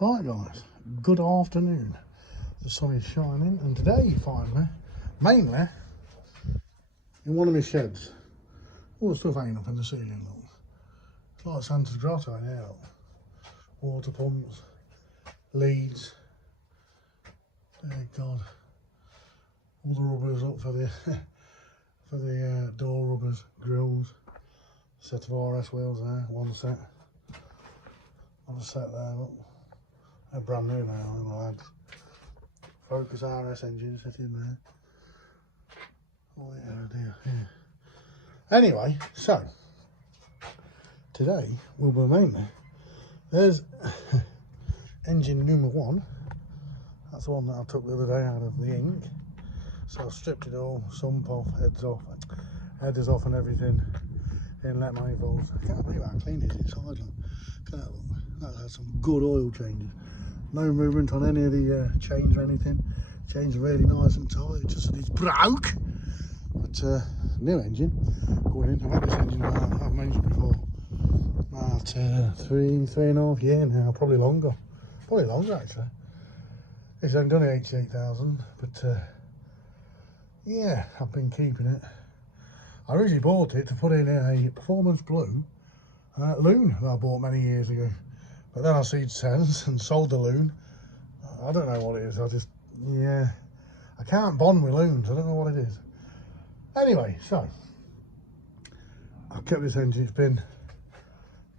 Right guys, good afternoon. The sun is shining and today you find me mainly in one of my sheds. All the stuff hanging up in the ceiling, look. It's like Santa's grotto in here, look. Water pumps, leads, dear God. All the rubbers up for the door rubbers, grills, set of RS wheels there, one set. Another set there, look. They're brand new now, the lads. Focus RS engine set in there. Oh yeah, dear, yeah. Anyway, so today we'll be mainly, there's engine number one. That's the one that I took the other day out of the ink. So I stripped it all, sump off, headers off and everything. Inlet manifolds. I can't believe how clean it is inside. Look. Look. That's had some good oil changes. No movement on any of the chains or anything. Chains are really nice and tight, just that it's broke. But new engine going in. I've had this engine around, I've mentioned before, about 3.5 years now, probably longer. Probably longer actually. It's only done 88,000, but yeah, I've been keeping it. I originally bought it to put in a performance blue loon that I bought many years ago. But then I seen sense and sold the loon. I don't know what it is, I can't bond with loons, I don't know what it is. Anyway, so, I've kept this engine, it's been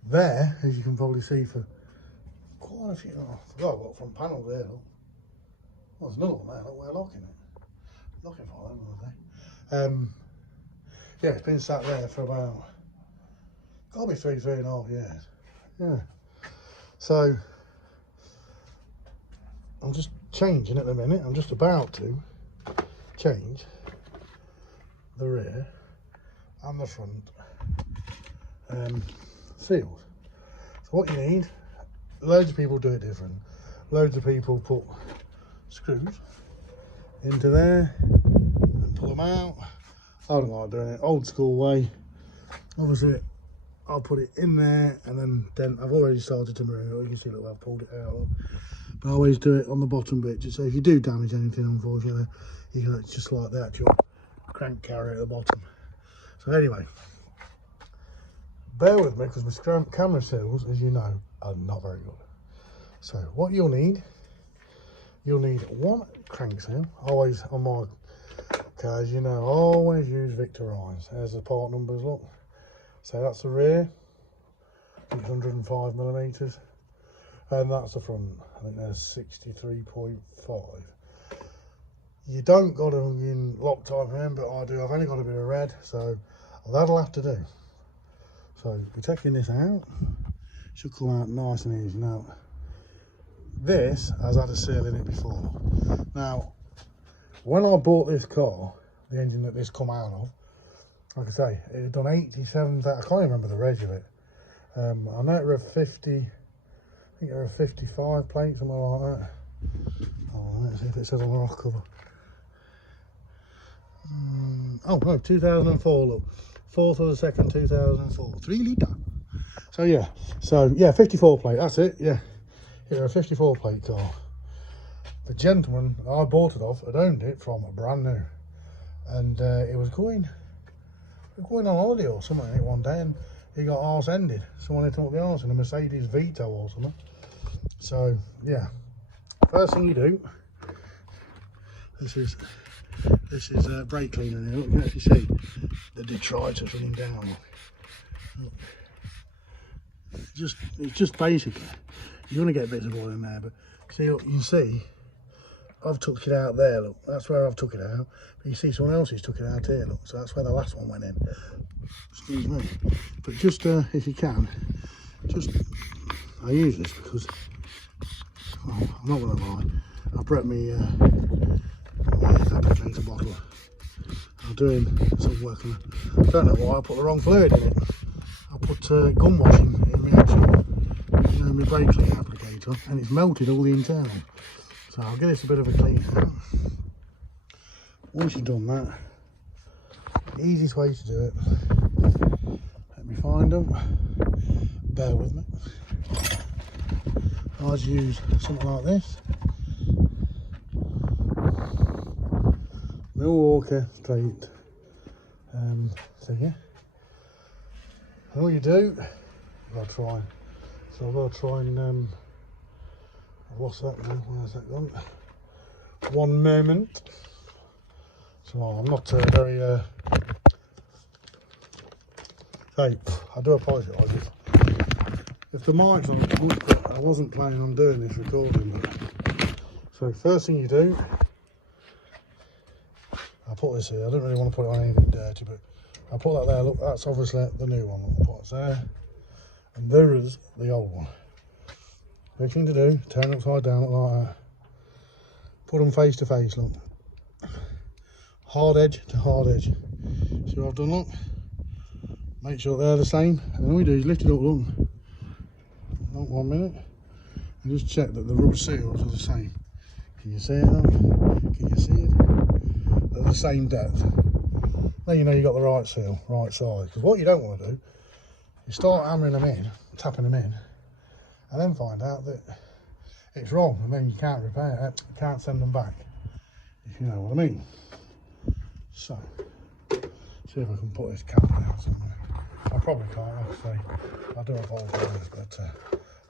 there, as you can probably see, for quite a few, I forgot what front panels there, look. Well, there's another one there, look, we're locking it. Looking for them the other day. Yeah, it's been sat there for about, gotta be 3.5 years. Yeah. So, I'm just changing at the minute. I'm just about to change the rear and the front seals. So what you need, loads of people do it different. Loads of people put screws into there and pull them out. I don't like doing it old school way. Obviously I'll put it in there and then I've already started to marine it. You can see, look, I've pulled it out. But I always do it on the bottom bit, so if you do damage anything, unfortunately, you can just like the actual crank carrier at the bottom. So anyway, bear with me because my camera seals, as you know, are not very good. So what you'll need one crank seal. Always on my cars, you know, always use Victor irons. There's the part numbers, look. So that's the rear, I think it's 105 millimeters, and that's the front, I think there's 63.5. You don't got them in Loctite here, but I do. I've only got a bit of red, so that'll have to do. So we're taking this out, should come out nice and easy. Now, this has had a seal in it before. Now, when I bought this car, the engine that this come out of, like I say, it had done 87, I can't remember the reg of it. I know it were 50, I think it were a 55 plate, something like that. Oh, let's see if it says on the rock cover. Oh no, 2004, look. 4th of the 2nd, 2004, 3 litre. So yeah, 54 plate, that's it, yeah. It was a 54 plate car. The gentleman I bought it off had owned it from brand new. And it was going on holiday or something one day, and he got arse ended. Someone hit him up the arse in a Mercedes Vito or something. So yeah, first thing you do, this is brake cleaner here. Look, you can actually see the detritus running down. Look. It's just basically, you're gonna get bits of oil in there, but see, you can see I've took it out there, look, that's where I've took it out. But you see someone else has took it out here, look, so that's where the last one went in. Excuse me. But just, if you can, I use this because, I'm not going to lie, I brought me applicator bottle. I'm doing some work on it. I don't know why I put the wrong fluid in it. I put gum washing in my actual, my brake clean applicator, and it's melted all the internal. So I'll give this a bit of a clean out. Once you've done that, the easiest way to do it, let me find them, bear with me. I just use something like this. Milwaukee straight thingy. And all you do, I've got to try. So I've got to try and I've lost that now. Where's that gone? One moment. So I'm not very. Hey, I do apologise if the mic's on. I wasn't planning on doing this recording. But, so first thing you do, I'll put this here. I don't really want to put it on anything dirty, but I'll put that there. Look, that's obviously the new one. I'll put it there, and there is the old one. First thing to do, turn it upside down, look like that. Put them face to face, look. Hard edge to hard edge. See what I've done, look? Make sure they're the same. And all you do is lift it up, look. Look, 1 minute. And just check that the rubber seals are the same. Can you see it, look? Can you see it? They're the same depth. Then you know you've got the right seal, right size. Because what you don't want to do, you start hammering them in, tapping them in, and then find out that it's wrong, and then you can't repair it, you can't send them back, if you know what I mean. So, see if I can put this cap down somewhere. I probably can't, like I say. I do apologise, but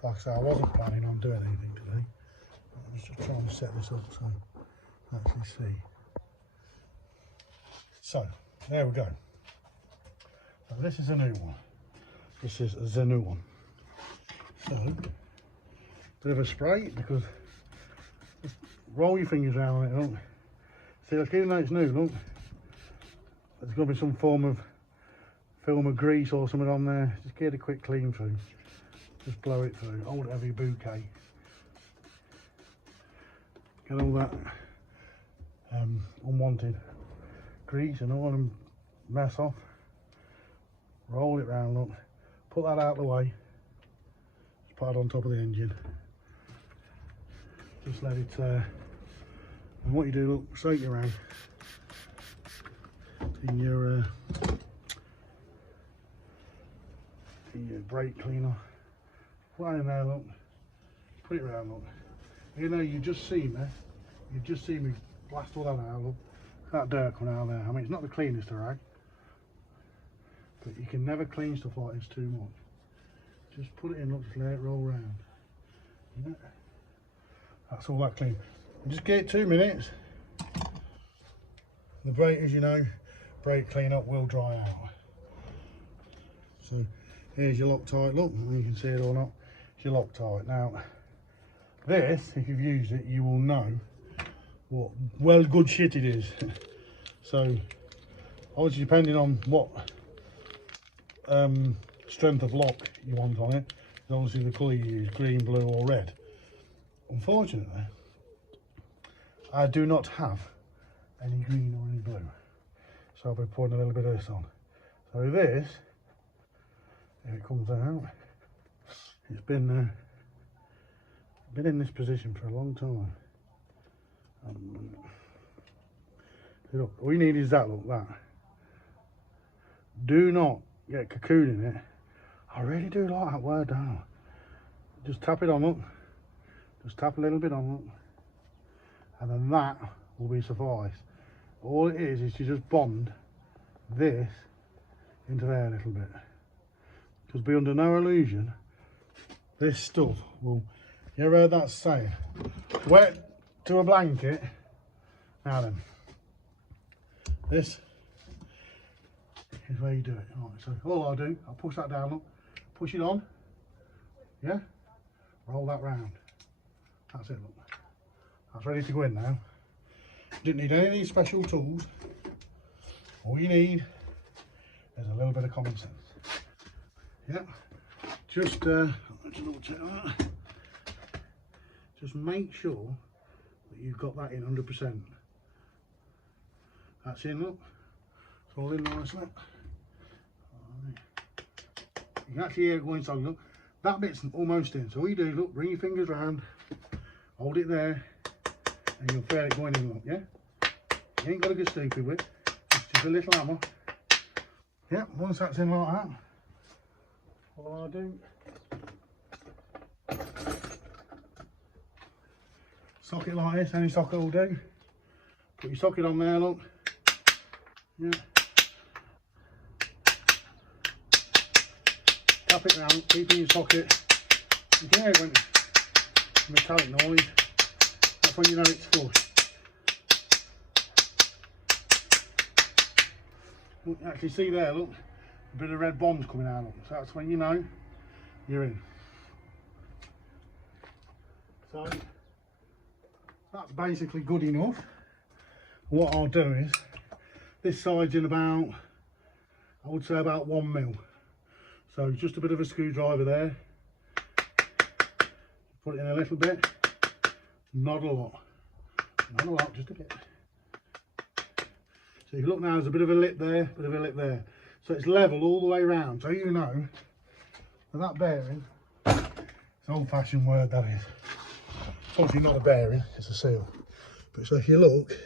like I say, I wasn't planning on doing anything today. I was just trying to set this up so I actually see. So, there we go. So this is a new one. This is the new one. So, bit of a spray, because just roll your fingers around on it, look. See, like, even though it's new, look, there's going to be some form of film of grease or something on there. Just get a quick clean through. Just blow it through. Old heavy bouquet. Get all that unwanted grease and all and mess off. Roll it round, look. Put that out of the way. Just put it on top of the engine. Just let it, and what you do, look, shake it around in your brake cleaner. Put that in there, look. Put it around, look. You know, you've just seen me blast all that out, look. That dirt coming out of there. I mean, it's not the cleanest of rag, but you can never clean stuff like this too much. Just put it in, look, just let it roll round. Yeah. That's all that clean. And just give it 2 minutes. The brake, as you know, brake clean up will dry out. So here's your Loctite, look, you can see it or not. It's your Loctite. Now, this, if you've used it, you will know what well good shit it is. So, obviously depending on what strength of lock you want on it, is obviously the colour you use, green, blue or red. Unfortunately, I do not have any green or any blue, so I'll be putting a little bit of this on. So this, if it comes out, it's been in this position for a long time. Look, all you need is that, look, that. Do not get cocoon in it. I really do like that word, don't I? Just tap it on, look. Just tap a little bit on, look. And then that will be suffice. All it is you just bond this into there a little bit. Because be under no illusion, this stuff will, you ever heard that saying? Wet to a blanket. Now then, this is where you do it. All right, so all I do, I'll push that down, look, push it on, yeah, roll that round. That's it, look. That's ready to go in now. Didn't need any of these special tools. All you need is a little bit of common sense. Yeah, just double check that. Just make sure that you've got that in 100%. That's in, look. It's all in nicely. Right. You can actually hear it going strong, look. That bit's almost in. So all you do is, look, bring your fingers round, hold it there, and you'll feel it going in, look, yeah? You ain't got to get stupid with it. It's just a little hammer. Yeah, once that's in like that, all I do, socket like this, any socket will do. Put your socket on there, look. Yeah. Tap it round, keep in your socket. You can hear it when it's metallic noise. That's when you know it's flush. You can actually see there, look, a bit of red bombs coming out. Look. So that's when you know you're in. So that's basically good enough. What I'll do is, this side's in about, I would say about 1 mil. So just a bit of a screwdriver there. Put it in a little bit. Not a lot. Not a lot, just a bit. So you look now, there's a bit of a lip there, bit of a lip there. So it's level all the way around. So you know that bearing, it's an old-fashioned word that is. It's obviously not a bearing, it's a seal. But so if you look,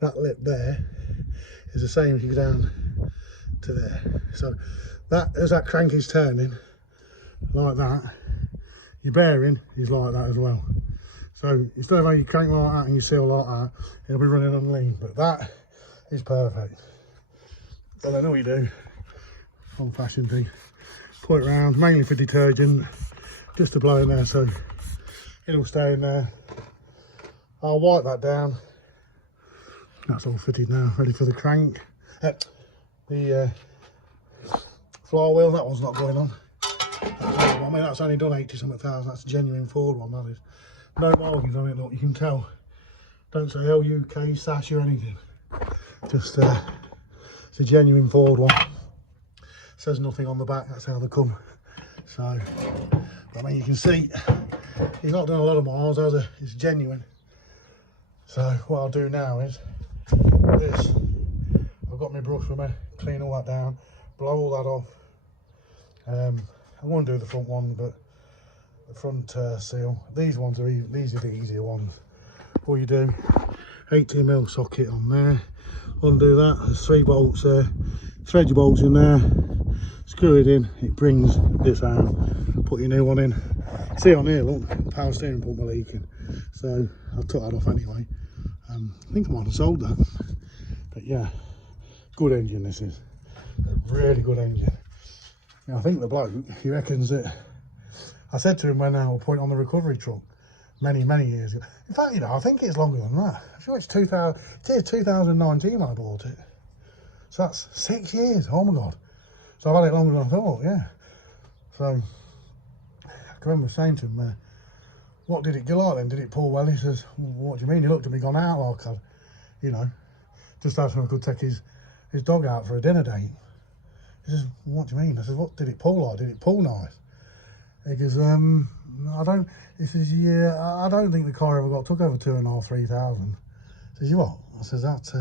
that lip there is the same as you go down to there. So that, as that crank is turning like that, your bearing is like that as well. So instead of having your crank like that and your seal like that, it'll be running on lean. But that is perfect. And then all you do, old fashioned thing, put it round, mainly for detergent, just to blow in there so it'll stay in there. I'll wipe that down. That's all fitted now, ready for the crank. The flywheel, that one's not going on. I mean, that's only done 80-something thousand. That's a genuine Ford one, that is. No markings on it, look, you can tell. Don't say LUK, sash or anything. Just, it's a genuine Ford one. Says nothing on the back, that's how they come. So, I mean, you can see, he's not done a lot of miles, has he? It's genuine. So, what I'll do now is, this, I've got my brush with me, clean all that down, blow all that off. I won't do the front one, but the front seal. These ones are these are the easier ones. All you do, 18mm socket on there, undo that. There's 3 bolts there. Thread your bolts in there, screw it in. It brings this out. Put your new one in. See on here, look, power steering pump are leaking. So I took that off anyway. I think I might have sold that. But yeah, good engine this is. A really good engine. Now, I think the bloke, he reckons that, I said to him when I was pointing on the recovery truck many years ago. In fact, you know, I think it's longer than that. I'm sure it's 2019 when I bought it. So that's 6 years, oh my God. So I've had it longer than I thought, yeah. So, I can remember saying to him, what did it go like then? Did it pull well? He says, what do you mean? He looked at me gone out like I, you know, just asked him if I could take his dog out for a dinner date. He says, what do you mean? I said, what did it pull like? Did it pull nice? He goes, I don't, he says, yeah, I don't think the car ever took over 2,500, 3,000. I says, you what? I says, that's,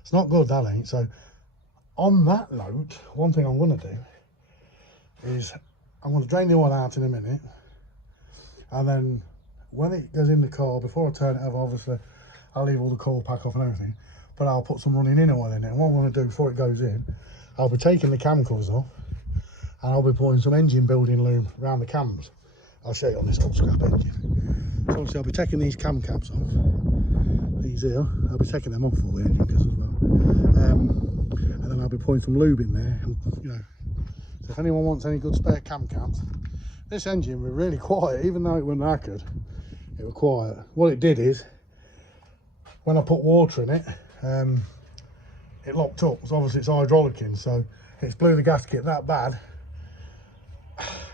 it's not good, that ain't. So, on that note, one thing I'm going to do is, I'm going to drain the oil out in a minute. And then, when it goes in the car, before I turn it over, obviously, I'll leave all the coal pack off and everything. But I'll put some running in oil in it. And what I'm going to do before it goes in, I'll be taking the cam covers off and I'll be putting some engine building lube around the cams. I'll show you on this old scrap engine. So obviously I'll be taking these cam caps off. These here, I'll be taking them off for the engine as well. And then I'll be putting some lube in there. And, you know, so if anyone wants any good spare cam caps, this engine was really quiet, even though it wasn't knackered. It was quiet. What it did is, when I put water in it, it locked up. So obviously it's hydraulicing, so it's blew the gasket that bad.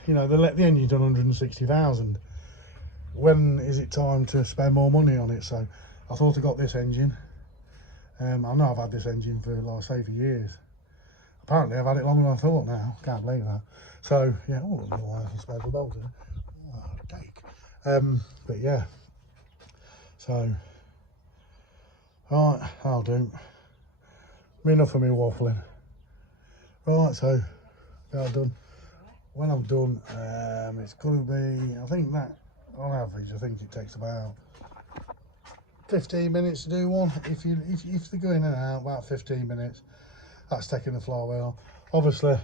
You know, they let the engine done 160,000. When is it time to spend more money on it? So I thought I got this engine. I know I've had this engine for, like I say, for years. Apparently I've had it longer than I thought now. Can't believe that. So yeah, oh, there's no nice spare bolt in it. Oh, take. But yeah. So right, I'll do. Enough of me waffling. Right, so I'm done. When I'm done, it's going to be, I think that, on average, I think it takes about 15 minutes to do one. If they go in and out, about 15 minutes. That's taking the flywheel. Obviously,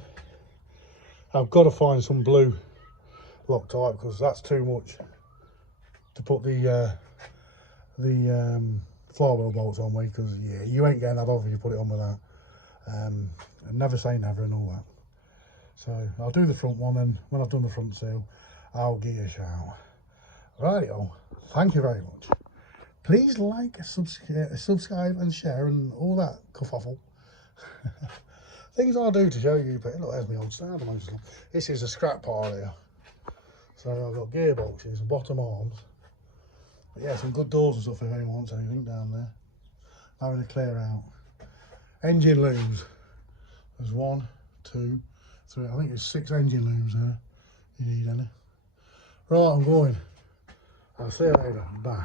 I've got to find some blue Loctite because that's too to put the flywheel bolts on with, because yeah, you ain't getting that off if you put it on with that. And never say never and all that. So I'll do the front one, and when I've done the front seal, I'll give you a shout. Rightio, thank you very much. Please like, subscribe and share and all that kerfuffle. Things I do to show you, but look, there's my old starter motor. This is a scrap part here. So I've got gearboxes, bottom arms. But yeah, some good doors and stuff if anyone wants anything down there. Having a clear out. Engine looms. There's 1, 2, 3. I think it's 6 engine looms there. You need any. Right, I'm going. I'll see you later. Bye.